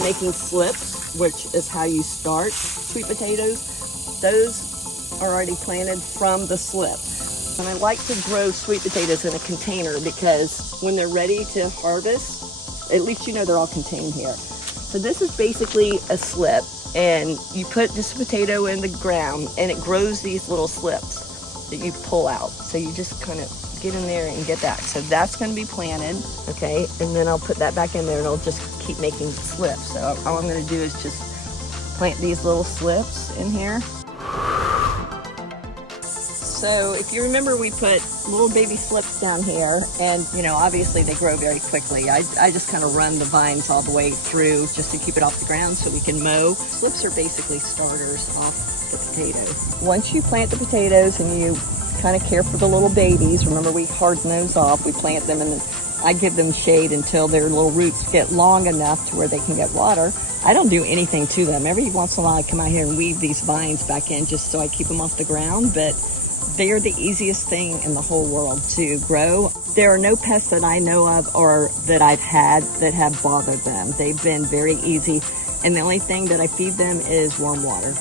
making slips, which is how you start sweet potatoes. Those are already planted from the slip. And I like to grow sweet potatoes in a container because when they're ready to harvest, at least you know they're all contained here. So this is basically a slip, and you put this potato in the ground and it grows these little slips that you pull out. So you just kind of get in there and get that. So that's going to be planted, okay? And then I'll put that back in there and I'll just keep making slips. So all I'm going to do is just plant these little slips in here. So if you remember, we put little baby slips down here, and you know, obviously they grow very quickly. I just kind of run the vines all the way through just to keep it off the ground so we can mow. Slips are basically starters off the potato. Once you plant the potatoes and you kind of care for the little babies, remember we harden those off, we plant them, and I give them shade until their little roots get long enough to where they can get water. I don't do anything to them. Every once in a while I come out here and weave these vines back in just so I keep them off the ground, but they are the easiest thing in the whole world to grow. There are no pests that I know of or that I've had that have bothered them. They've been very easy, and the only thing that I feed them is warm water.